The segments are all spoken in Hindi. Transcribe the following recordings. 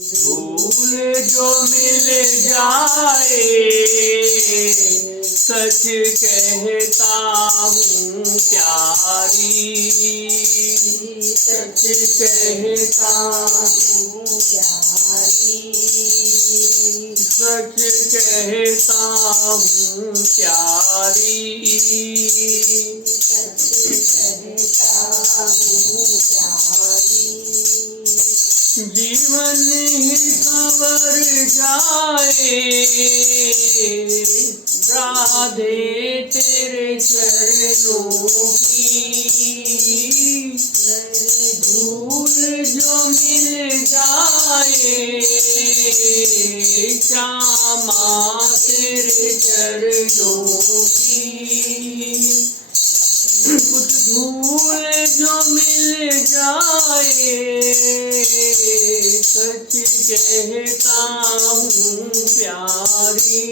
भूल जो मिल जाए सच कहता हूँ प्यारी, सच कहता हूँ प्यारी, सच कहता हूँ प्यारी, सच कहता हूँ प्यारी। जीवन ही संवर जाए राधे तेरे चरणों की, धूल जो मिल जाए श्यामा तेरे चरणों की, कुछ धूल जो मिल जाए सच कहता हूँ प्यारी,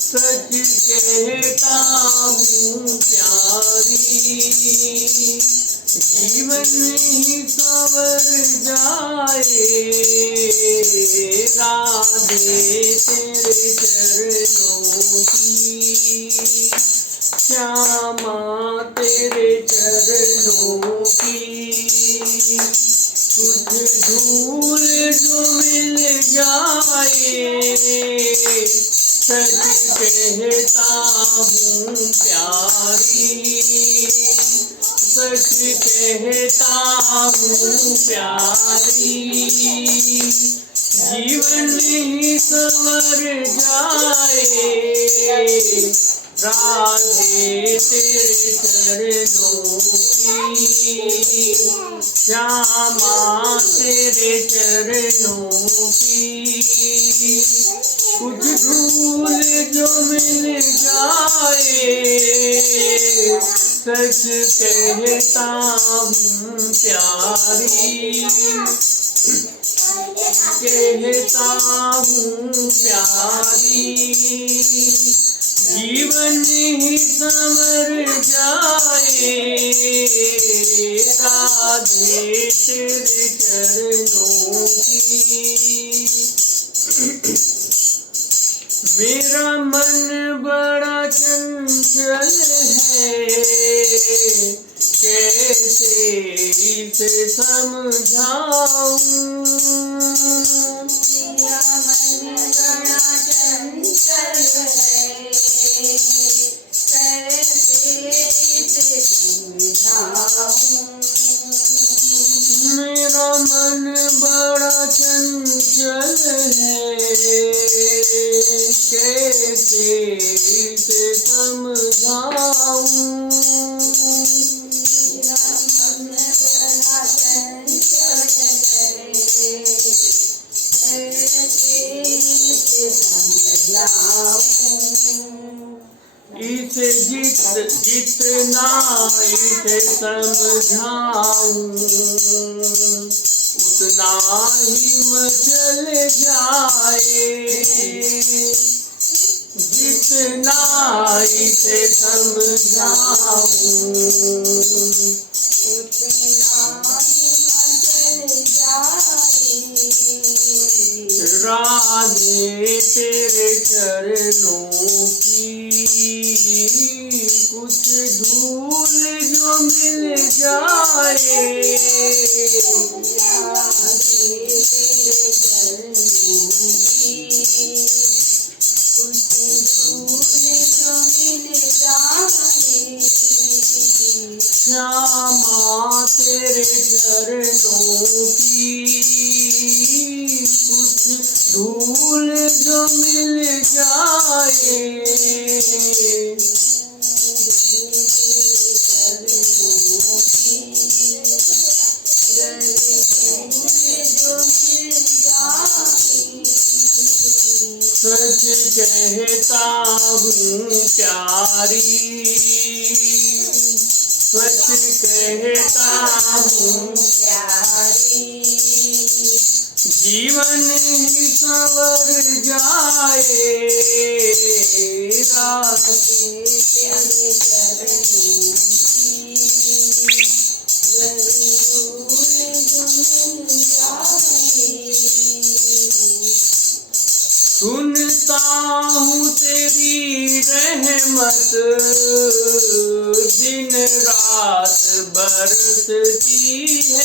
सच कहता हूँ प्यारी। जीवन ही संवर जाए राधे तेरे चरणों की, श्यामा तेरे चरणों की, कुछ धूल जो मिल जाए सच कहता हूँ प्यारी, सच कहता हूँ प्यारी। जीवन ही संवर जाए राधे तेरे चरणों की, श्यामा तेरे चरणों की, कुछ धूल जो मिल जाए सच कहता हूँ प्यारी, कहता हूँ प्यारी। जीवन ही संवर जाए राधे तेरे चरणों की। मेरा मन बड़ा चंचल है कैसे इसे समझाऊं, मेरा मन बड़ा चंचल है कैसे इसे समझाऊं, मेरा मन बड़ा चंचल है कैसे इसे समझाऊं, इसे जितना इसे समझाऊं उतना ही मचल जाए, जितना इसे समझाऊं उतना ही मचल जाए। राधे तेरे चरणों की, कुछ धूल जो मिल जाए राधे तेरे चरणों की, कुछ धूल जो मिल जाए श्यामा तेरे चरणों की, कुछ धूल जो मिल जाए सच कहता हूँ प्यारी, सच कहता हूँ प्यारी। जीवन ही संवर जाए राधे तेरे चरणों की, जरूर जो मिल जाए सुनता हूँ तेरी रहमत दिन रात बरसती है।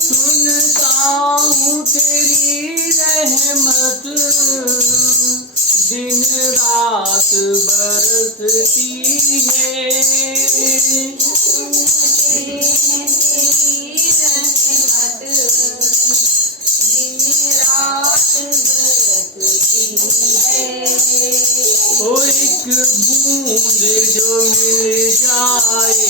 सुनता हूँ तेरी रहमत दिन रात बरसती है। ओ एक बूंद जो मिल जाए,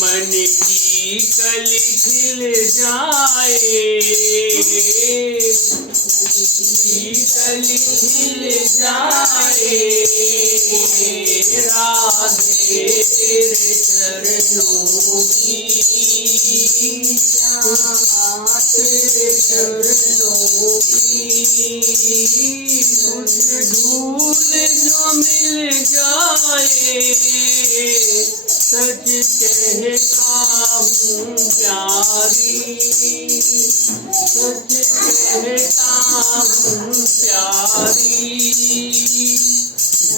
मन की कली खिल जाए, कली खिल जाए। राधे तेरे चरणों की, तेरे चरणों की कुछ धूल जो मिल जाए। सच कहता हूँ प्यारी, सच कहता हूँ प्यारी।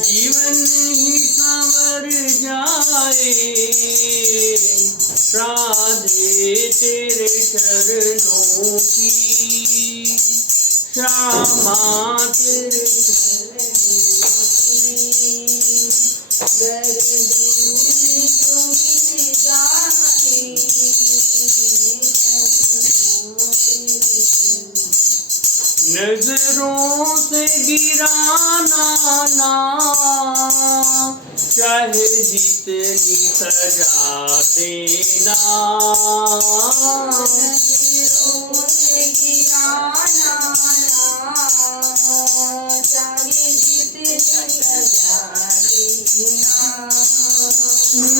जीवन ही संवर जाए, राधे तेरे चरणों की, श्यामा तेरे नजरों से गिराना ना, चाहे जितनी सजा देना। नजरों से गिराना ना, चाहे जितनी सजा देना।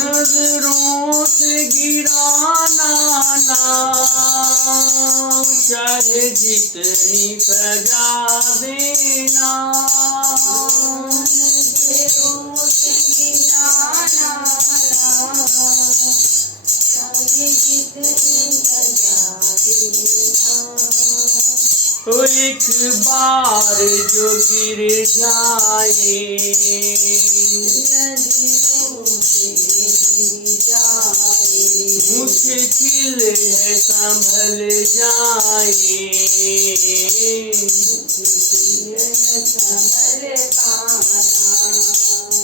नजरों से गिराना ना, चाहे जितनी सजा देना। नजरों से गिराना ना, चाहे जितनी सजा देना। ओ एक बार जो गिर जाए, मुश्किल है संभल जाए।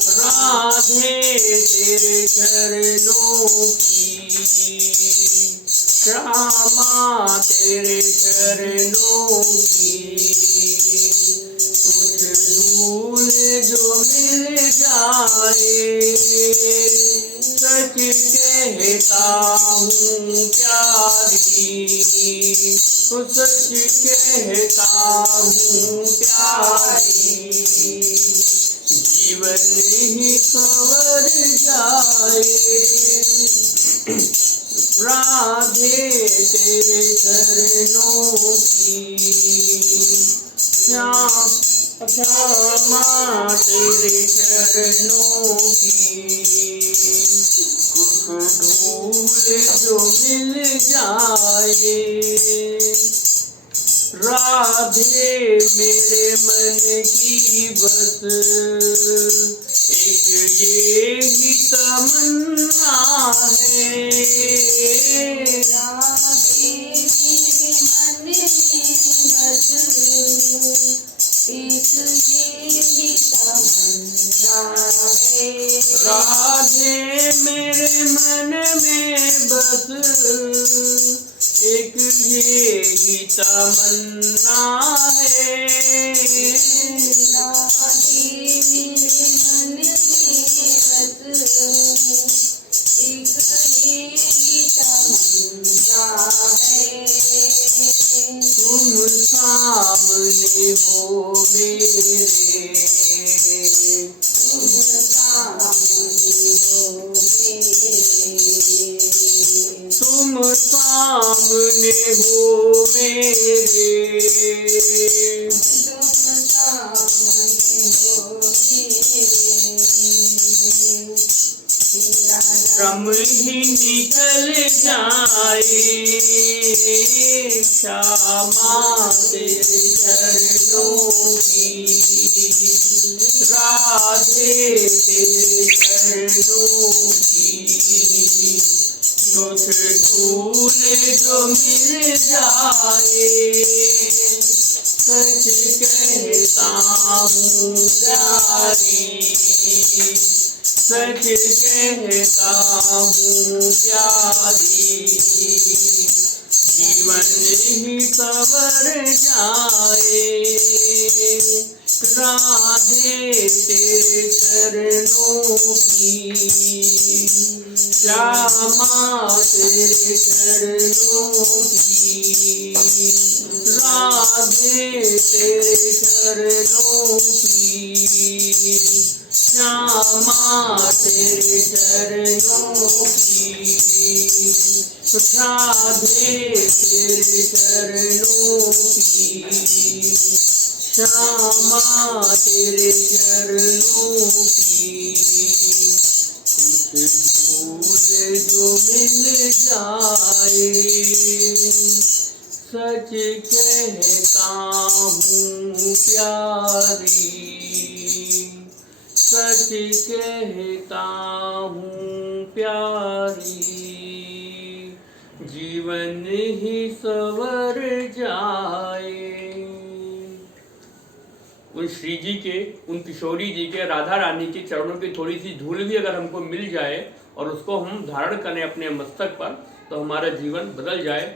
राधे तेरे चरणों की, श्यामा तेरे चरणों की कुछ धूल जो मिल जाए। सच कहता हूँ प्यारी, सच कहता हूँ प्यारी। जीवन ही संवर जाए, राधे तेरे चरणों की, श्यामा तेरे चरणों की कुछ धूल जो मिल जाए। राधे मेरे मन की बस एक ये ही तमन्ना है। राधे मेरे मन में बस एक ये ही तमन्ना है। राधे मेरे मन में बस एक ये ही तमन्ना है। राधे मेरे मन में बस एक ये ही तमन्ना है। तुम सामने हो मेरे, तुम सामने हो मेरे, तुम सामने हो मेरे, श्रम ही निकल जाए, क्षमा तेरे चरणों की, राधे तेरे चरणों की, कुछ भूल जो मिल जाए, सच कहता हूँ प्यारी, सच कहता हूँ प्यारी, जीवन ही सवर जाए, राधे तेरे चरणों की, श्यामा तेरे चरणों की, राधे तेरे चरणों की, श्यामा तेरे चरणों की, राधे तेरे चरणों की, श्यामा तेरे चरणों की, कुछ भूल जो मिल जाए, सच कहता हूँ प्यारी, सच कहता हूँ प्यारी, जीवन ही सवर जाए। उन श्री जी के, उन किशोरी जी के, राधा रानी के चरणों की थोड़ी सी धूल भी अगर हमको मिल जाए और उसको हम धारण करें अपने मस्तक पर, तो हमारा जीवन बदल जाए।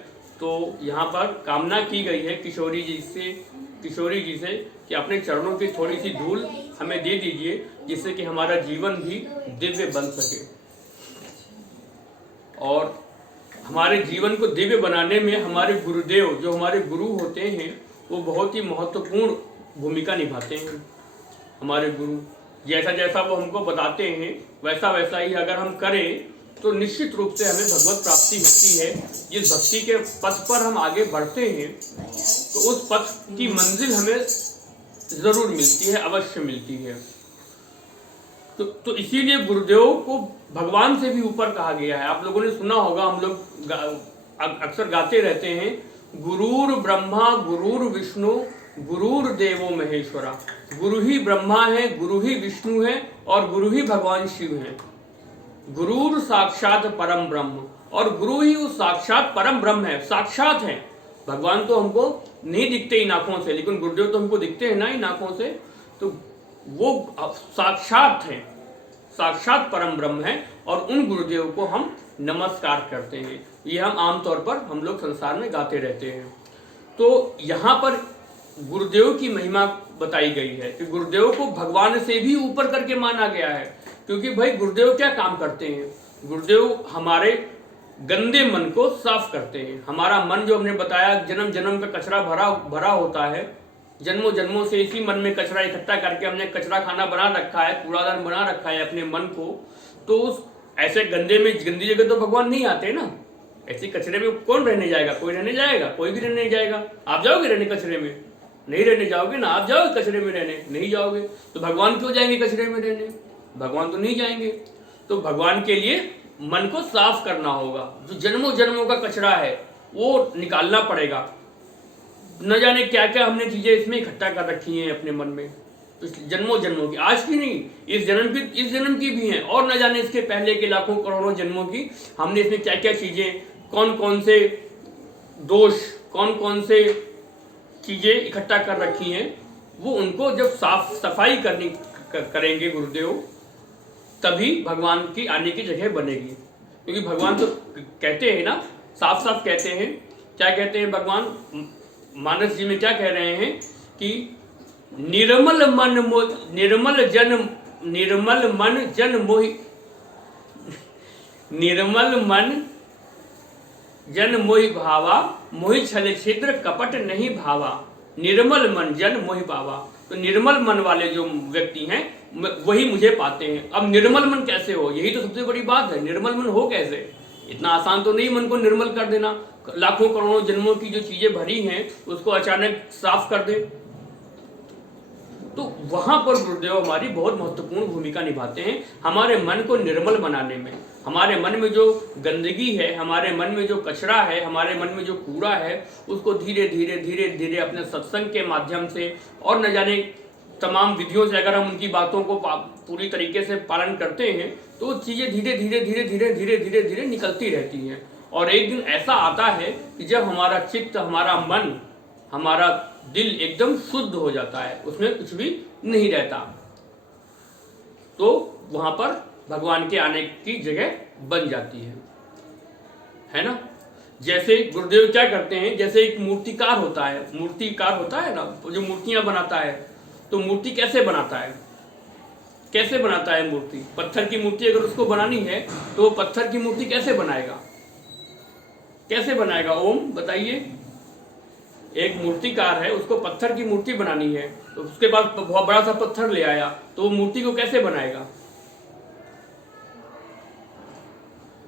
तो यहाँ पर कामना की गई है किशोरी जी से कि अपने चरणों की थोड़ी सी धूल हमें दे दीजिए, जिससे कि हमारा जीवन भी दिव्य बन सके। और हमारे जीवन को दिव्य बनाने में हमारे गुरुदेव, जो हमारे गुरु होते हैं, वो बहुत ही महत्वपूर्ण भूमिका निभाते हैं। हमारे गुरु जैसा जैसा वो हमको बताते हैं, वैसा वैसा ही अगर हम करें तो निश्चित रूप से हमें भगवत प्राप्ति होती है। जिस भक्ति के पथ पर हम आगे बढ़ते हैं, तो उस पथ की मंजिल हमें जरूर मिलती है, अवश्य मिलती है। तो इसीलिए गुरुदेव को भगवान से भी ऊपर कहा गया है। आप लोगों ने सुना होगा, हम लोग अक्सर गाते रहते हैं, गुरुर ब्रह्मा गुरुर विष्णु गुरुर देवो महेश्वरा। गुरु ही ब्रह्मा है, गुरु ही विष्णु है और गुरु ही भगवान शिव है। गुरुर साक्षात परम ब्रह्म, और गुरु ही उस साक्षात परम ब्रह्म है, साक्षात है। भगवान तो हमको नहीं दिखते इन आंखों से, लेकिन गुरुदेव तो हमको दिखते हैं ना इन आंखों से। तो वो साक्षात है, साक्षात परम ब्रह्म है, और उन गुरुदेव को हम नमस्कार करते हैं। ये हम आमतौर पर हम लोग संसार में गाते रहते हैं। तो यहाँ पर गुरुदेव की महिमा बताई गई है कि गुरुदेव को भगवान से भी ऊपर करके माना गया है। क्योंकि भाई गुरुदेव क्या काम करते हैं? गुरुदेव हमारे गंदे मन को साफ करते हैं। हमारा मन, जो हमने बताया, जन्म जन्म का कचरा भरा होता है। जन्मों जन्मों से इसी मन में कचरा इकट्ठा करके हमने कचरा खाना बना रखा है, कूड़ादान बना रखा है अपने मन को। तो उस ऐसे गंदी जगह तो भगवान नहीं आते ना। ऐसे कचरे में कौन रहने जाएगा? कोई रहने जाएगा? कोई भी रहने नहीं जाएगा। आप जाओगे रहने कचरे में? नहीं रहने जाओगे ना। आप जाओगे कचरे में रहने? नहीं जाओगे। तो भगवान क्यों जाएंगे कचरे में रहने? भगवान तो नहीं जाएंगे। तो भगवान के लिए मन को साफ करना होगा। जो जन्मों जन्मों का कचरा है वो निकालना पड़ेगा। न जाने क्या क्या हमने चीजें इसमें इकट्ठा कर रखी हैं अपने मन में, तो जन्मों जन्मों की, आज की नहीं, इस जन्म की भी हैं, और न जाने इसके पहले के लाखों करोड़ों जन्मों की हमने इसमें क्या क्या चीजें, कौन कौन से दोष, कौन कौन से चीजें इकट्ठा कर रखी हैं। वो उनको जब साफ सफाई करेंगे गुरुदेव, तभी भगवान की आने की जगह बनेगी। क्योंकि भगवान तो कहते हैं ना, साफ साफ कहते हैं। क्या कहते हैं भगवान? मानस जी में क्या कह रहे हैं कि निर्मल मन जन मोहि भावा, मोहि छल छिद्र कपट नहीं भावा। निर्मल मन जन मोहि पावा। तो निर्मल मन वाले जो व्यक्ति हैं वही मुझे पाते हैं। अब निर्मल मन कैसे हो? यही तो सबसे बड़ी बात है। निर्मल मन हो कैसे? इतना आसान तो नहीं मन को निर्मल कर देना, लाखों करोड़ों जन्मों की जो चीजें भरी हैं उसको अचानक साफ कर दे। तो वहां पर गुरुदेव हमारी बहुत महत्वपूर्ण भूमिका निभाते हैं हमारे मन को निर्मल बनाने में। हमारे मन में जो गंदगी है, हमारे मन में जो कचरा है, हमारे मन में जो कूड़ा है, उसको धीरे धीरे धीरे धीरे अपने सत्संग के माध्यम से और न जाने तमाम विधियों से अगर हम उनकी बातों को पूरी तरीके से पालन करते हैं तो वो चीजें धीरे धीरे धीरे धीरे धीरे धीरे धीरे निकलती रहती हैं। और एक दिन ऐसा आता है कि जब हमारा चित्त, हमारा मन, हमारा दिल एकदम शुद्ध हो जाता है, उसमें कुछ भी नहीं रहता, तो वहां पर भगवान के आने की जगह बन जाती है ना। जैसे गुरुदेव क्या करते हैं, जैसे एक मूर्तिकार होता है ना, जो मूर्तियां बनाता है, तो मूर्ति कैसे बनाता है, कैसे बनाता है मूर्ति? पत्थर की मूर्ति अगर उसको बनानी है तो वो पत्थर की मूर्ति कैसे बनाएगा, कैसे बनाएगा? ओम बताइए। एक मूर्तिकार है, उसको पत्थर की मूर्ति बनानी है, तो उसके पास बहुत बड़ा सा पत्थर ले आया, तो वो मूर्ति को कैसे बनाएगा,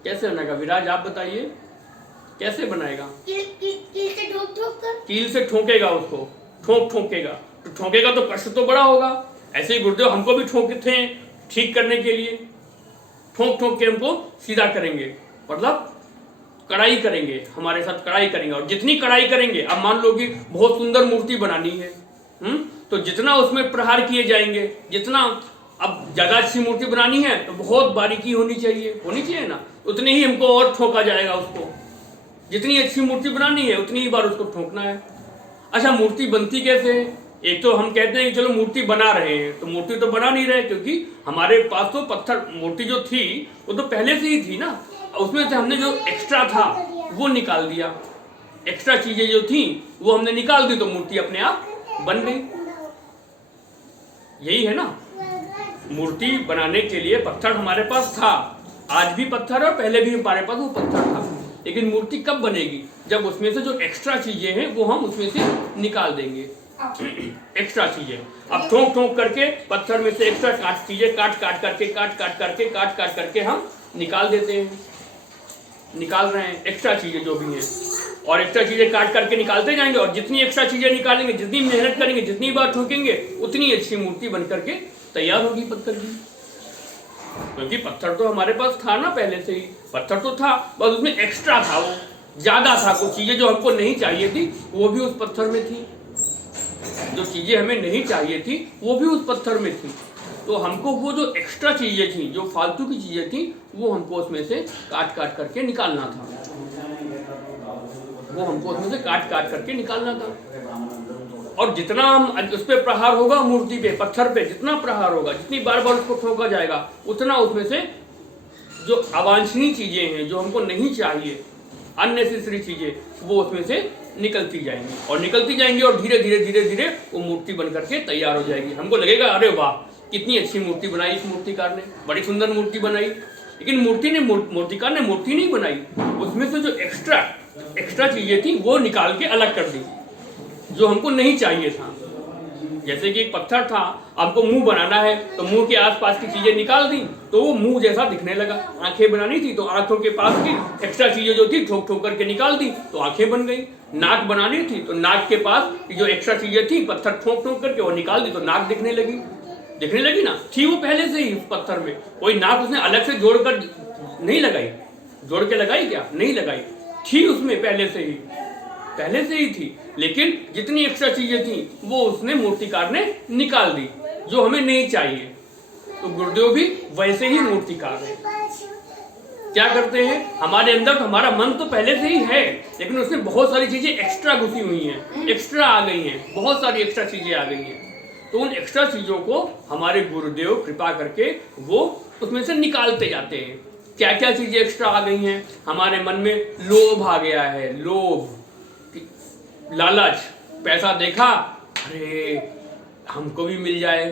कैसे बनाएगा? विराज आप बताइए, कैसे बनाएगा? कील से ठोकेगा उसको, ठोकेगा, तो ठोकेगा तो कष्ट तो बड़ा होगा। ऐसे ही गुरुदेव हमको भी ठोकते हैं ठीक करने के लिए, ठोक के हमको सीधा करेंगे, मतलब कड़ाई करेंगे, हमारे साथ कड़ाई करेंगे। और जितनी कड़ाई करेंगे, अब मान लो कि बहुत सुंदर मूर्ति बनानी है, तो जितना उसमें प्रहार किए जाएंगे, जितना, अब ज्यादा अच्छी मूर्ति बनानी है तो बहुत बारीकी होनी चाहिए ना, उतनी ही हमको और ठोका जाएगा उसको। जितनी अच्छी मूर्ति बनानी है उतनी ही बार उसको ठोकना है। अच्छा, मूर्ति बनती कैसे है? एक तो हम कहते हैं कि चलो मूर्ति बना रहे हैं, तो मूर्ति तो बना नहीं रहे, क्योंकि हमारे पास तो पत्थर मूर्ति जो थी वो तो पहले से ही थी ना, उसमें से हमने जो एक्स्ट्रा था वो निकाल दिया, एक्स्ट्रा चीजें जो थी वो हमने निकाल दी, तो मूर्ति अपने आप बन गई। यही है ना, मूर्ति बनाने के लिए पत्थर हमारे पास था, आज भी पत्थर और पहले भी हमारे पास वो पत्थर था, लेकिन मूर्ति कब बनेगी? जब उसमें से जो एक्स्ट्रा चीजें हैं वो हम उसमें से निकाल देंगे, एक्स्ट्रा चीजें। अब ठोक करके पत्थर में से एक्स्ट्रा चीजें काट करके हम निकाल देते हैं, निकाल रहे हैं एक्स्ट्रा चीजें जो भी हैं, और एक्स्ट्रा चीजें काट करके निकालते जाएंगे, और जितनी एक्स्ट्रा चीजें निकालेंगे, जितनी मेहनत करेंगे, जितनी बार ठोकेंगे, उतनी अच्छी मूर्ति बन करके तैयार होगी पत्थर की। क्योंकि पत्थर तो हमारे पास था ना, पहले से ही पत्थर तो था, बस उसमें एक्स्ट्रा था, वो ज्यादा था, कुछ चीजें जो हमको नहीं चाहिए थी वो भी उस पत्थर में थी, जो चीजें हमें नहीं चाहिए थी वो भी उस पत्थर में थी। तो हमको वो जो एक्स्ट्रा चीजें थी, जो फालतू की चीजें थी, वो हमको उसमें से काट करके निकालना था, वो हमको उसमें से काट करके निकालना था। और जितना हम उस पर प्रहार होगा, मूर्ति पे, पत्थर पे जितना प्रहार होगा, जितनी बार उसको ठोका जाएगा, उतना उसमें से जो अवांछनीय चीजें हैं, जो हमको नहीं चाहिए, अननेसेसरी चीजें, वो उसमें से निकलती जाएंगी और धीरे धीरे वो मूर्ति बन करके तैयार हो जाएगी। हमको लगेगा अरे वाह कितनी अच्छी मूर्ति बनाई इस मूर्तिकार ने, बड़ी सुंदर मूर्ति बनाई। लेकिन मूर्तिकार ने मूर्ति नहीं बनाई, उसमें से जो एक्स्ट्रा चीजें थी वो निकाल के अलग कर दी, जो हमको नहीं चाहिए था। जैसे कि एक पत्थर था, हमको मुंह बनाना है, तो मुंह के आसपास की चीजें निकाल दी, तो वो मुंह जैसा दिखने लगा। आंखें बनानी थी, तो आंखों के पास की एक्स्ट्रा चीजें जो थी ठोक करके निकाल दी, तो आंखें बन गई। नाक बनानी थी, तो नाक के पास जो एक्स्ट्रा चीजें थी, पत्थर ठोक करके वो निकाल दी, तो नाक दिखने लगी ना। थी वो पहले से ही उस पत्थर में, कोई नाक उसने अलग से जोड़कर नहीं लगाई, जोड़ के लगाई क्या? नहीं लगाई, थी उसमें पहले से ही थी। लेकिन जितनी एक्स्ट्रा चीजें थी वो उसने मूर्तिकार ने निकाल दी, जो हमें नहीं चाहिए। तो गुरुदेव भी वैसे ही मूर्तिकार है। क्या करते हैं, हमारे अंदर तो हमारा मन तो पहले से ही है, लेकिन उसमें बहुत सारी चीजें एक्स्ट्रा घुसी हुई हैं, एक्स्ट्रा आ गई हैं, बहुत सारी एक्स्ट्रा चीजें आ गई हैं। तो उन एक्स्ट्रा चीजों को हमारे गुरुदेव कृपा करके वो उसमें से निकालते जाते हैं। क्या क्या चीजें एक्स्ट्रा आ गई हैं? हमारे मन में लोभ आ गया है, लोभ, लालच, पैसा देखा, अरे हमको भी मिल जाए,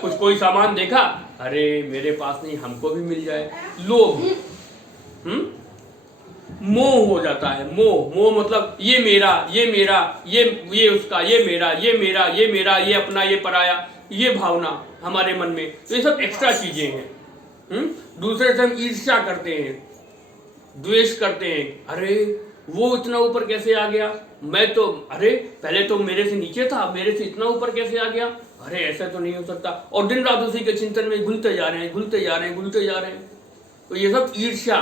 कुछ कोई सामान देखा, अरे मेरे पास नहीं, हमको भी मिल जाए, लोभ। मोह हो जाता है, मोह मतलब ये मेरा, ये उसका, ये मेरा, ये अपना, ये पराया, ये भावना हमारे मन में। तो ये सब एक्स्ट्रा चीजें हैं। दूसरे से हम ईर्ष्या करते हैं, द्वेष करते हैं, अरे वो इतना ऊपर कैसे आ गया, मैं तो अरे पहले तो मेरे से नीचे था, मेरे से इतना ऊपर कैसे आ गया, अरे ऐसा तो नहीं हो सकता। और दिन रात उसी के चिंतन में घुलते जा रहे हैं, घुलते जा रहे हैं, घुलते जा रहे हैं। तो ये सब ईर्ष्या,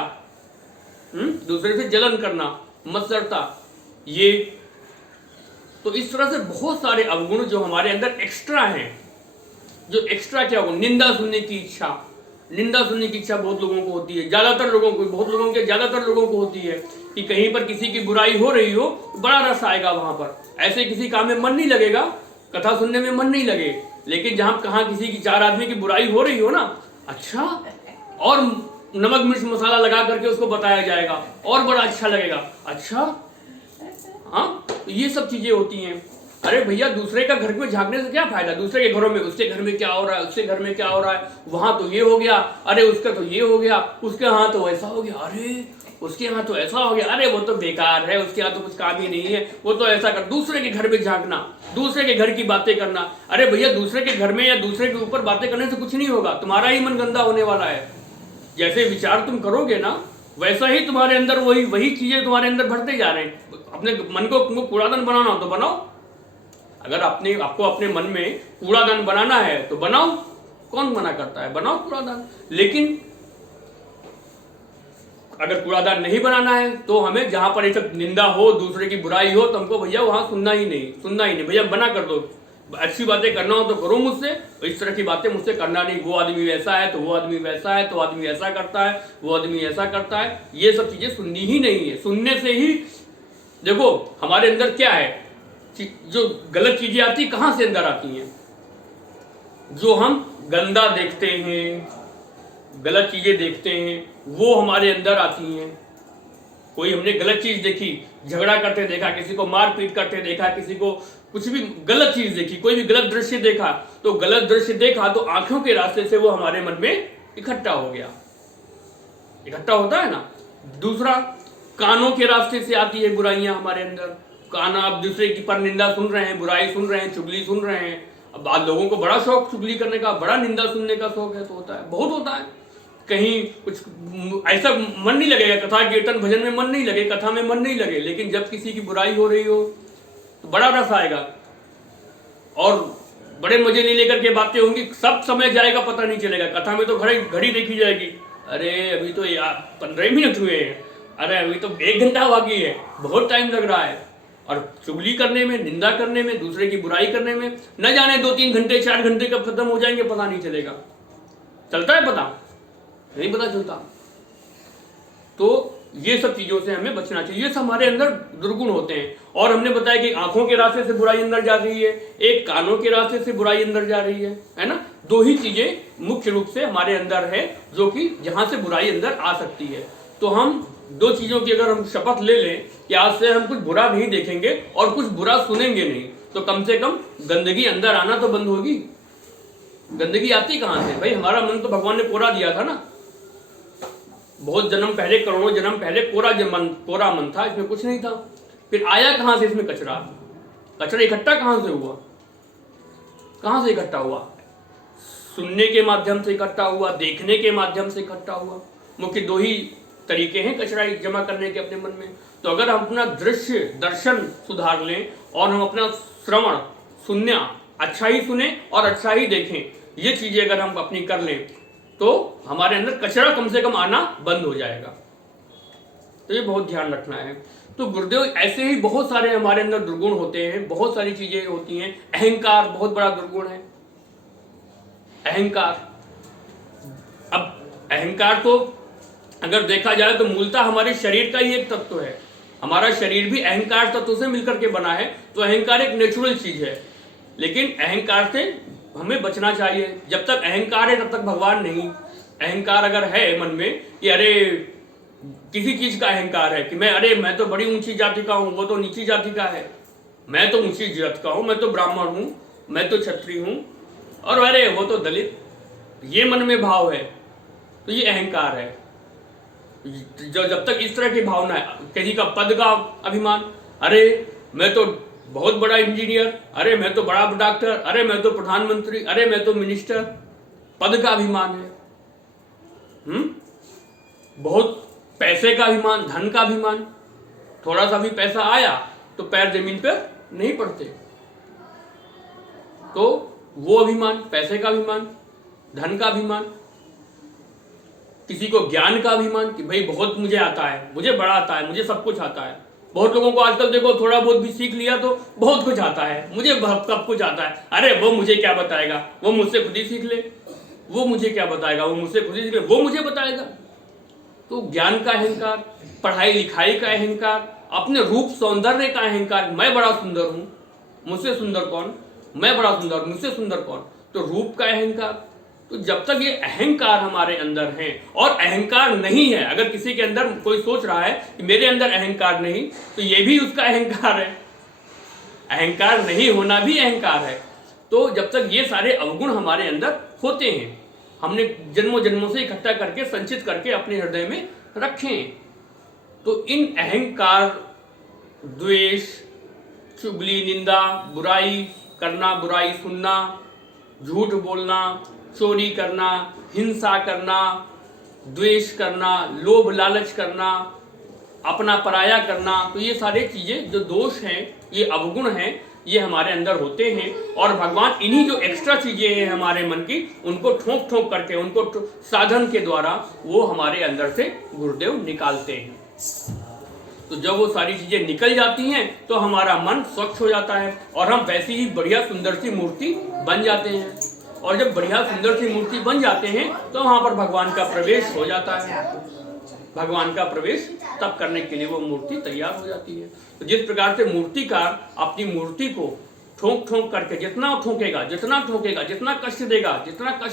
दूसरे से जलन करना, मत्सरता, ये तो इस तरह से बहुत सारे अवगुण जो हमारे अंदर एक्स्ट्रा हैं। जो एक्स्ट्रा क्या होगा, निंदा सुनने की इच्छा, निंदा सुनने की इच्छा बहुत लोगों को होती है, ज्यादातर लोगों को, बहुत लोगों के ज्यादातर लोगों को होती है कि कहीं पर किसी की बुराई हो रही हो, बड़ा रस आएगा वहां पर, ऐसे किसी काम में मन नहीं लगेगा, कथा सुनने में मन नहीं लगे, लेकिन जहां कहाँ किसी की 4 आदमी की बुराई हो रही हो ना, अच्छा, और नमक मिर्च मसाला लगा करके उसको बताया जाएगा और बड़ा अच्छा लगेगा, अच्छा, हाँ, तो ये सब चीजें होती हैं। अरे भैया, दूसरे का घर में झांकने से क्या फायदा, दूसरे के घरों में, उसके घर में क्या हो रहा है, उसके घर में क्या हो रहा है, वहां तो ये हो गया, अरे उसका तो ये हो गया, उसके यहाँ तो ऐसा हो गया, अरे उसके यहाँ तो ऐसा हो गया, अरे वो तो बेकार है, उसके यहाँ तो कुछ काम ही नहीं है, वो तो ऐसा कर, दूसरे के घर में झांकना, दूसरे के घर की बातें करना। अरे भैया, दूसरे के घर में या दूसरे के ऊपर बातें करने से कुछ नहीं होगा, तुम्हारा ही मन गंदा होने वाला है। जैसे विचार तुम करोगे ना, वैसा ही तुम्हारे अंदर वही चीजें तुम्हारे अंदर भरते जा रहे हैं। अपने मन को कूड़ादान बनाना हो तो बनाओ, अगर आपको अपने मन में कूड़ादान बनाना है तो बनाओ, कौन मना करता है, बनाओ कूड़ादान। लेकिन अगर कूड़ादान नहीं बनाना है तो हमें जहां पर एक निंदा हो, दूसरे की बुराई हो, तो हमको भैया वहां सुनना ही नहीं, भैया मना कर दो। अच्छी बातें करना हो तो करो मुझसे, इस तरह की बातें मुझसे करना नहीं, वो आदमी वैसा है तो वो आदमी वैसा है, तो आदमी ऐसा करता है, वो आदमी ऐसा करता है, ये सब चीजें सुननी ही नहीं है। सुनने से ही देखो हमारे अंदर क्या है, जो गलत चीजें आती कहां से अंदर आती हैं, जो हम गंदा देखते हैं, गलत चीजें देखते हैं, वो हमारे अंदर आती हैं। कोई हमने गलत चीज देखी, झगड़ा करते देखा, किसी को मार पीट करते देखा, किसी को कुछ भी गलत चीज देखी, कोई भी गलत दृश्य देखा, तो गलत दृश्य देखा तो आंखों के रास्ते से वो हमारे मन में इकट्ठा हो गया, इकट्ठा होता है ना। दूसरा, कानों के रास्ते से आती है बुराइयां हमारे अंदर, कान, आप दूसरे की पर निंदा सुन रहे हैं, बुराई सुन रहे हैं, चुगली सुन रहे हैं। अब आज लोगों को बड़ा शौक चुगली करने का, बड़ा निंदा सुनने का शौक है, तो होता है, बहुत होता है। कहीं कुछ ऐसा मन नहीं लगेगा, कथा कीर्तन भजन में मन नहीं लगे, कथा में मन नहीं लगे, लेकिन जब किसी की बुराई हो रही हो तो बड़ा रस आएगा और बड़े मजे नहीं लेकर के बातें होंगी, सब समय जाएगा पता नहीं चलेगा। कथा में तो घड़ी देखी जाएगी, अरे अभी तो 15 मिनट हुए हैं, अरे अभी तो 1 घंटा बाकी है, बहुत टाइम लग रहा है। और चुगली करने में, निंदा करने में, दूसरे की बुराई करने में न जाने 2-3 घंटे 4 घंटे कब खत्म हो जाएंगे पता नहीं चलेगा। चलता है पता नहीं, पता चलता। तो ये सब चीजों से हमें बचना चाहिए, ये सब हमारे अंदर दुर्गुण होते हैं। और हमने बताया कि आंखों के रास्ते से बुराई अंदर जा रही है, एक कानों के रास्ते से बुराई अंदर जा रही है ना। 2 ही चीजें मुख्य रूप से हमारे अंदर है जो कि जहां से बुराई अंदर आ सकती है। तो हम 2 चीजों की अगर हम शपथ ले लें कि आज से हम कुछ बुरा नहीं देखेंगे और कुछ बुरा सुनेंगे नहीं, तो कम से कम गंदगी अंदर आना तो बंद होगी। गंदगी आती कहां से भाई, हमारा मन तो भगवान ने कोरा दिया था ना, बहुत जन्म पहले, करोड़ों जन्म पहले कोरा मन था, इसमें कुछ नहीं था। फिर आया कहां से इसमें कचरा, कचरा इकट्ठा कहां से हुआ, कहां से इकट्ठा हुआ, सुनने के माध्यम से इकट्ठा हुआ, देखने के माध्यम से इकट्ठा हुआ। मुख्य 2 ही तरीके हैं कचरा जमा करने के अपने मन में। तो अगर हम अपना दृश्य दर्शन सुधार लें और हम अपना श्रवण सुनना अच्छा ही सुने और अच्छा ही देखें, ये चीजें अगर हम अपनी कर लें तो हमारे अंदर कचरा कम से कम आना बंद हो जाएगा। तो ये बहुत ध्यान रखना है। तो गुरुदेव ऐसे ही बहुत सारे हमारे अंदर दुर्गुण होते हैं, बहुत सारी चीजें होती हैं। अहंकार बहुत बड़ा दुर्गुण है, अहंकार। अब अहंकार तो अगर देखा जाए तो मूलतः हमारे शरीर का ही एक तत्व है, हमारा शरीर भी अहंकार तत्व से मिलकर के बना है। तो अहंकार एक नेचुरल चीज है, लेकिन अहंकार से हमें बचना चाहिए। जब तक अहंकार है तब तक भगवान नहीं। अहंकार अगर है मन में कि अरे किसी चीज का अहंकार है कि मैं तो बड़ी ऊंची जाति का हूं, वो तो नीची जाति का है, मैं तो ऊंची जाति का हूं, मैं तो ब्राह्मण हूं, मैं तो क्षत्रिय हूं, और अरे वो तो दलित, ये मन में भाव है, तो ये अहंकार है। जब तक इस तरह की भावना है, किसी का पद का अभिमान, अरे मैं तो बहुत बड़ा इंजीनियर, अरे मैं तो बड़ा डॉक्टर, अरे मैं तो प्रधानमंत्री, अरे मैं तो मिनिस्टर, पद का अभिमान है। बहुत पैसे का अभिमान, धन का अभिमान, थोड़ा सा भी पैसा आया तो पैर जमीन पर नहीं पड़ते, तो वो अभिमान, पैसे का अभिमान, धन का अभिमान। किसी को ज्ञान का अभिमान कि भाई बहुत मुझे आता है, मुझे बड़ा आता है, मुझे सब कुछ आता है। बहुत लोगों को आजकल देखो थोड़ा बहुत भी सीख लिया तो बहुत कुछ आता है, मुझे सब कुछ आता है। अरे वो मुझे क्या बताएगा, वो मुझसे खुद ही सीख ले। वो मुझे क्या बताएगा, वो मुझसे खुद ही सीख ले, वो मुझे बताएगा। तो ज्ञान का अहंकार, पढ़ाई लिखाई का अहंकार, अपने रूप सौंदर्य का अहंकार, मैं बड़ा सुंदर हूं, मुझसे सुंदर कौन, मैं बड़ा सुंदर, मुझसे सुंदर कौन। तो रूप का अहंकार। तो जब तक ये अहंकार हमारे अंदर है, और अहंकार नहीं है, अगर किसी के अंदर कोई सोच रहा है कि मेरे अंदर अहंकार नहीं, तो ये भी उसका अहंकार है। अहंकार नहीं होना भी अहंकार है। तो जब तक ये सारे अवगुण हमारे अंदर होते हैं, हमने जन्मों जन्मों से इकट्ठा करके संचित करके अपने हृदय में रखें, तो इन अहंकार, द्वेष, चुगली, निंदा, बुराई करना, बुराई सुनना, झूठ बोलना, चोरी करना, हिंसा करना, द्वेष करना, लोभ लालच करना, अपना पराया करना, तो ये सारे चीजें जो दोष हैं, ये अवगुण हैं, ये हमारे अंदर होते हैं। और भगवान इन्हीं जो एक्स्ट्रा चीजें हैं हमारे मन की, उनको ठोक ठोक करके, उनको साधन के द्वारा वो हमारे अंदर से गुरुदेव निकालते हैं। तो जब वो सारी चीजें निकल जाती हैं तो हमारा मन स्वच्छ हो जाता है, और हम वैसी ही बढ़िया सुंदर सी मूर्ति बन जाते हैं। और जब बढ़िया सुंदर सी मूर्ति बन जाते हैं तो वहां पर भगवान का प्रवेश हो जाता है। भगवान का प्रवेश तब करने के लिए वो मूर्ति तैयार हो जाती है। तो जिस प्रकार से मूर्तिकार अपनी मूर्ति को ठोक ठोक करके, जितना ठोकेगा, जितना ठोकेगा, जितना कष्ट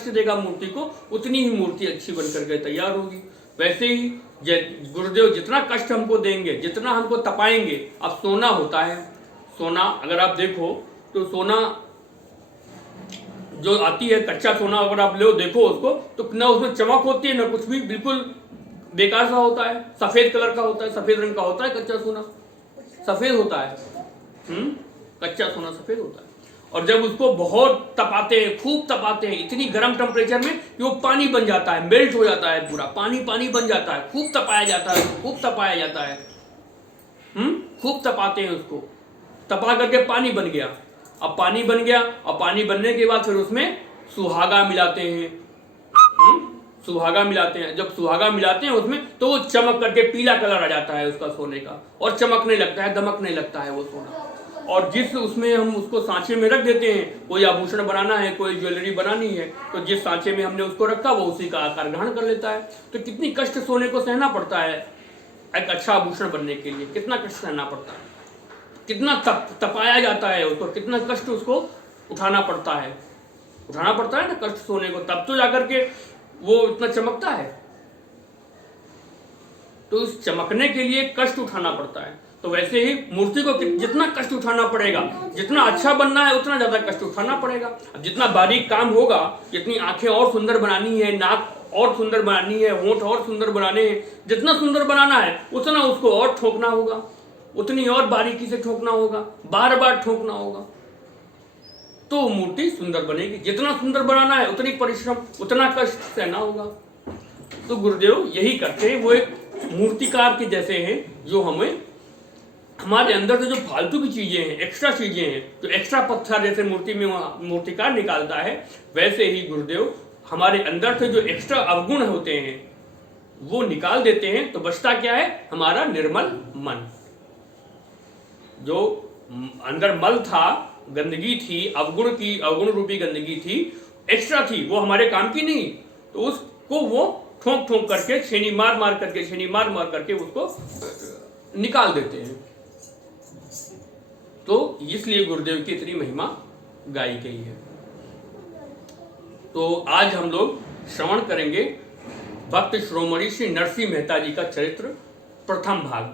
देगा मूर्ति को, उतनी ही मूर्ति अच्छी बन करके तैयार होगी। वैसे ही गुरुदेव जितना कष्ट हमको देंगे, जितना हमको तपाएंगे। अब सोना होता है, सोना अगर आप देखो तो सोना जो आती है, कच्चा सोना अगर आप लो, देखो उसको, तो ना उसमें चमक होती है, ना कुछ भी, बिल्कुल बेकार सा होता है। सफेद कलर का होता है, सफेद रंग का होता है कच्चा सोना, सफेद होता है। कच्चा सोना सफेद होता है। और जब उसको बहुत तपाते हैं, खूब तपाते हैं, इतनी गर्म टेम्परेचर में कि वो पानी बन जाता है, मेल्ट हो जाता है, पूरा पानी पानी बन जाता है। खूब तपाया जाता है, खूब तपाया जाता है, खूब तपाते हैं उसको, तपा करके पानी बन गया। अब पानी बन गया, और पानी बनने के बाद फिर उसमें सुहागा मिलाते हैं, सुहागा मिलाते हैं। जब सुहागा मिलाते हैं उसमें, तो वो चमक करके पीला कलर आ जाता है उसका सोने का, और चमकने लगता है, दमकने लगता है वो सोना। और जिस उसमें हम उसको सांचे में रख देते हैं, कोई आभूषण बनाना है, कोई ज्वेलरी बनानी है, तो जिस सांचे में हमने उसको रखा वो उसी का आकार ग्रहण कर लेता है। तो कितनी कष्ट सोने को सहना पड़ता है एक अच्छा आभूषण बनने के लिए, कितना कष्ट सहना पड़ता है, कितना तपाया जाता है उसको, कितना कष्ट उसको उठाना पड़ता है ना कष्ट सोने को, तब तो जाकर के वो इतना चमकता है। तो उस चमकने के लिए कष्ट उठाना पड़ता है। तो वैसे ही मूर्ति को जितना कष्ट उठाना पड़ेगा, जितना अच्छा बनना है उतना ज्यादा कष्ट उठाना पड़ेगा। अब जितना बारीक काम होगा, जितनी आंखें और सुंदर बनानी है, नाक और सुंदर बनानी है, होंठ और सुंदर बनाने हैं, जितना सुंदर बनाना है उतना उसको और ठोकना होगा, उतनी और बारीकी से ठोकना होगा, बार बार ठोकना होगा, तो मूर्ति सुंदर बनेगी। जितना सुंदर बनाना है उतनी परिश्रम, उतना कष्ट सहना होगा। तो गुरुदेव यही करते हैं, वो एक मूर्तिकार के जैसे हैं, जो हमें हमारे अंदर से जो फालतू की चीजें हैं, एक्स्ट्रा चीजें हैं, जो एक्स्ट्रा पत्थर जैसे मूर्ति में मूर्तिकार निकालता है, वैसे ही गुरुदेव हमारे अंदर से जो एक्स्ट्रा अवगुण होते हैं वो निकाल देते हैं। तो बचता क्या है, हमारा निर्मल मन। जो अंदर मल था, गंदगी थी, अवगुण रूपी गंदगी थी, एक्स्ट्रा थी, वो हमारे काम की नहीं, तो उसको वो ठोक ठोक करके, छेनी मार मार करके उसको निकाल देते हैं। तो इसलिए गुरुदेव की इतनी महिमा गाई गई है। तो आज हम लोग श्रवण करेंगे भक्त शिरोमणि श्री नरसिंह मेहता जी का चरित्र, प्रथम भाग।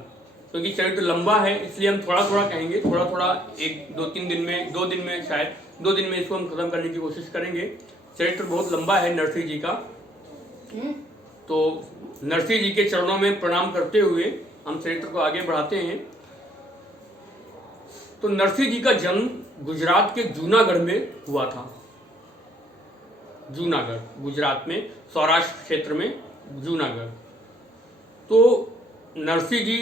क्योंकि चरित्र लंबा है इसलिए हम थोड़ा थोड़ा कहेंगे, थोड़ा थोड़ा, एक दो दिन में शायद 2 दिन में इसको हम खत्म करने की कोशिश करेंगे। चरित्र बहुत लंबा है नरसिंह जी का। तो नरसिंह जी के चरणों में प्रणाम करते हुए हम चरित्र को आगे बढ़ाते हैं। तो नरसिंह जी का जन्म गुजरात के जूनागढ़ में हुआ था। जूनागढ़ गुजरात में, सौराष्ट्र क्षेत्र में जूनागढ़। तो नरसिंह जी,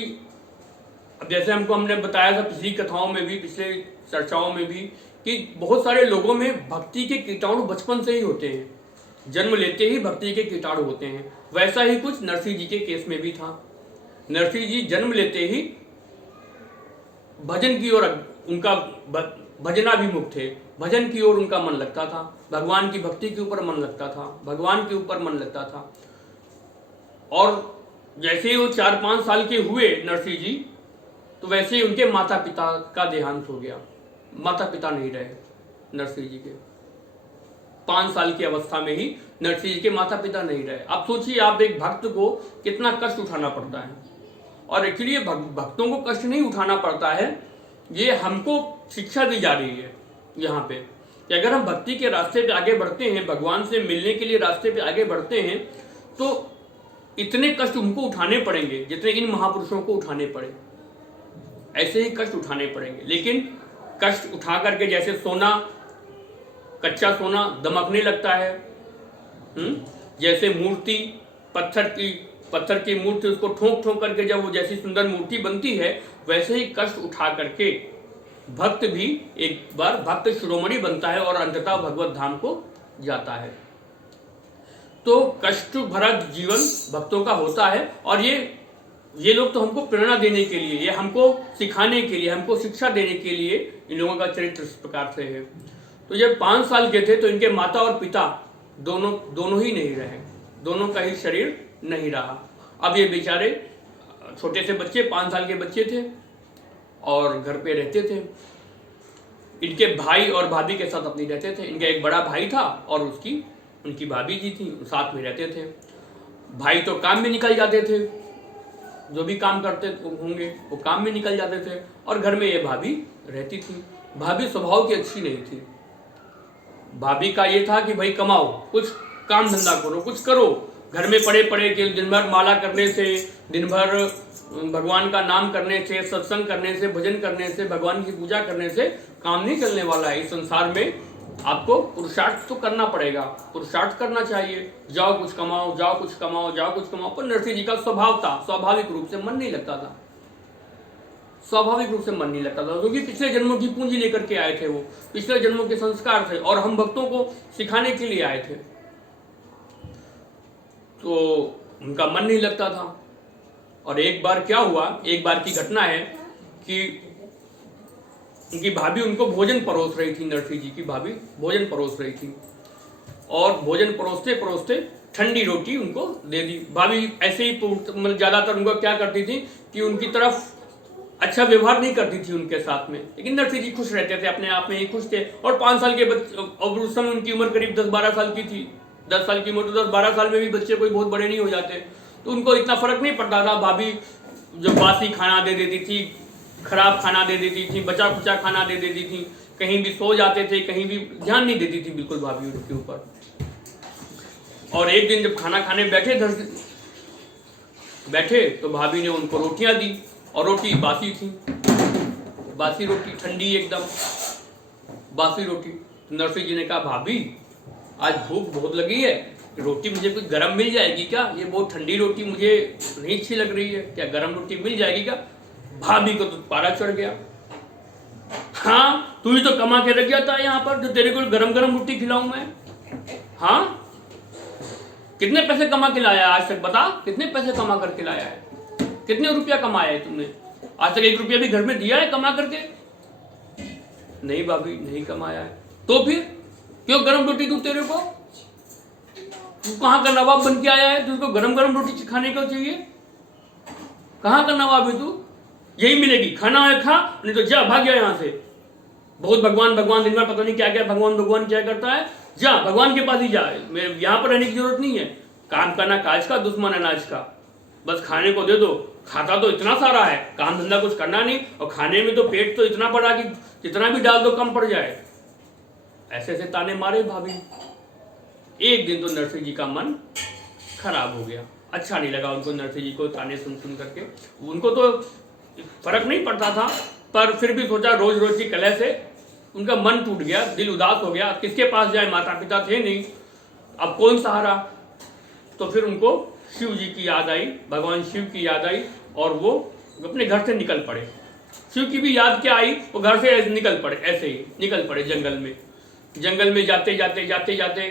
अब जैसे हमने बताया था पिछली कथाओं में भी, पिछले चर्चाओं में भी, कि बहुत सारे लोगों में भक्ति के कीटाणु बचपन से ही होते हैं, जन्म लेते ही भक्ति के कीटाणु होते हैं। वैसा ही कुछ नरसिंह जी के केस में भी था। नरसिंह जी जन्म लेते ही भजन की ओर उनका भजनाभिमुख थे, भजन की ओर उनका मन लगता था, भगवान की भक्ति के ऊपर मन लगता था, भगवान के ऊपर मन लगता था। और जैसे ही वो 4-5 साल के हुए नरसिंह जी, तो वैसे ही उनके माता पिता का देहांत हो गया। माता पिता नहीं रहे नरसिंह जी के। 5 साल की अवस्था में ही नरसिंह जी के माता पिता नहीं रहे। आप सोचिए, आप एक भक्त को कितना कष्ट उठाना पड़ता है। और एक्चुअली भक्तों को कष्ट नहीं उठाना पड़ता है, ये हमको शिक्षा दी जा रही है यहाँ पे, कि अगर हम भक्ति के रास्ते पे आगे बढ़ते हैं, भगवान से मिलने के लिए रास्ते पे आगे बढ़ते हैं, तो इतने कष्ट उनको उठाने पड़ेंगे जितने इन महापुरुषों को उठाने पड़े, ऐसे ही कष्ट उठाने पड़ेंगे। लेकिन कष्ट उठा करके, जैसे सोना, कच्चा सोना दमकने लगता है, जैसे मूर्ति, पत्थर की मूर्ति, उसको ठोक ठोक करके जब वो जैसी सुंदर मूर्ति बनती है, वैसे ही कष्ट उठा करके भक्त भी एक बार भक्त शिरोमणि बनता है और अंततः भगवत धाम को जाता है। तो कष्ट भरा जीवन भक्तों का होता है। और ये लोग तो हमको प्रेरणा देने के लिए, ये हमको सिखाने के लिए, हमको शिक्षा देने के लिए इन लोगों का चरित्र इस प्रकार से है। तो जब 5 साल के थे तो इनके माता और पिता दोनों ही नहीं रहे, दोनों का ही शरीर नहीं रहा। अब ये बेचारे छोटे से बच्चे, 5 साल के बच्चे थे और घर पे रहते थे। इनके भाई और भाभी के साथ अपनी रहते थे। इनका एक बड़ा भाई था और उनकी भाभी जी थी, साथ में रहते थे। भाई तो काम में निकल जाते थे, जो भी काम करते होंगे वो काम में निकल जाते थे, और घर में ये भाभी रहती थी। भाभी स्वभाव की अच्छी नहीं थी। भाभी का ये था कि भाई कमाओ, कुछ काम धंधा करो, कुछ करो। घर में पड़े पड़े कि दिन भर माला करने से, दिन भर भगवान का नाम करने से, सत्संग करने से, भजन करने से, भगवान की पूजा करने से काम नहीं चलने वाला है। इस संसार में आपको पुरुषार्थ तो करना पड़ेगा, पुरुषार्थ करना चाहिए। जाओ कुछ कमाओ, जाओ कुछ कमाओ, जाओ कुछ कमाओ। पर नरसिंह जी का स्वभाव था, स्वाभाविक रूप से मन नहीं लगता था, स्वाभाविक रूप से मन नहीं लगता था, क्योंकि पिछले जन्मों की पूंजी लेकर के आए थे वो, पिछले जन्मों के संस्कार थे और हम भक्तों को सिखाने के लिए आए थे। तो उनका मन नहीं लगता था। और एक बार क्या हुआ, एक बार की घटना है कि उनकी भाभी उनको भोजन परोस रही थी। नरसिंह जी की भाभी भोजन परोस रही थी और भोजन परोसते परोसते ठंडी रोटी उनको दे दी। भाभी ऐसे ही मतलब ज्यादातर उनको क्या करती थी कि उनकी तरफ अच्छा व्यवहार नहीं करती थी उनके साथ में, लेकिन नरसिंह जी खुश रहते थे, अपने आप में ही खुश थे। और 5 साल के बच्चे, और उस समय उनकी उम्र करीब 10-12 साल की थी। 10 साल की उम्र, तो 10-12 साल में भी बच्चे कोई बहुत बड़े नहीं हो जाते, तो उनको इतना फर्क नहीं पड़ता था। भाभी जो बासी खाना दे देती थी, खराब खाना दे देती थी, बचा खुचा खाना दे देती थी, कहीं भी सो जाते थे, कहीं भी ध्यान नहीं देती थी बिल्कुल भाभी उनके ऊपर। और एक दिन जब खाना खाने बैठे तो भाभी ने उनको रोटियां दी, और रोटी बासी थी, बासी रोटी, ठंडी एकदम बासी रोटी। नरसिंह जी ने कहा, भाभी आज भूख बहुत लगी है, रोटी मुझे कुछ गरम मिल जाएगी क्या? ये बहुत ठंडी रोटी मुझे नहीं अच्छी लग रही है, क्या गरम रोटी मिल जाएगी क्या? भाभी को तो पारा चढ़ गया। हाँ, तू ही तो कमा के रख गया था यहाँ पर, जो तेरे को गरम गरम रोटी खिलाऊं मैं। हाँ, कितने पैसे कमा के लाया आज तक, बता, कितने पैसे कमा करके लाया है? कितने रुपया कमाया है तुमने? आज तक 1 रुपया भी घर में दिया है कमा करके? नहीं भाभी, नहीं कमाया है। तो फिर क्यों गरम रोटी दूं तेरे को? तू कहाँ का नवाब बन के आया है, तुझको गरम गरम रोटी खाने को चाहिए? कहाँ का नवाब है तू? यही मिलेगी, खाना है खा, नहीं तो जा, भाग गया यहाँ से। बहुत भगवान भगवान दिन भर पता नहीं क्या क्या भगवान भगवान क्या करता है। जा, भगवान के पास ही जा, यहाँ पर रहने की जरूरत नहीं है। काम करना काज का, दुश्मन अनाज का, बस खाने को दे दो। खाता तो इतना सारा है, काम धंधा कुछ करना नहीं, और खाने में तो पेट तो इतना बड़ा कि जितना भी डाल दो कम पड़ जाए। ऐसे ऐसे ताने मारे भाभी। एक दिन तो नरसिंह जी का मन खराब हो गया, अच्छा नहीं लगा उनको नरसिंह जी को ताने सुन सुन करके। उनको तो फर्क नहीं पड़ता था, पर फिर भी सोचा रोज रोज की कलह से उनका मन टूट गया, दिल उदास हो गया। किसके पास जाए, माता पिता थे नहीं, अब कौन सहारा? तो फिर उनको शिव जी की याद आई, भगवान शिव की याद आई और वो अपने घर से निकल पड़े। शिव की भी याद क्या आई, वो घर से निकल पड़े, ऐसे ही निकल पड़े जंगल में। जंगल में जाते जाते जाते जाते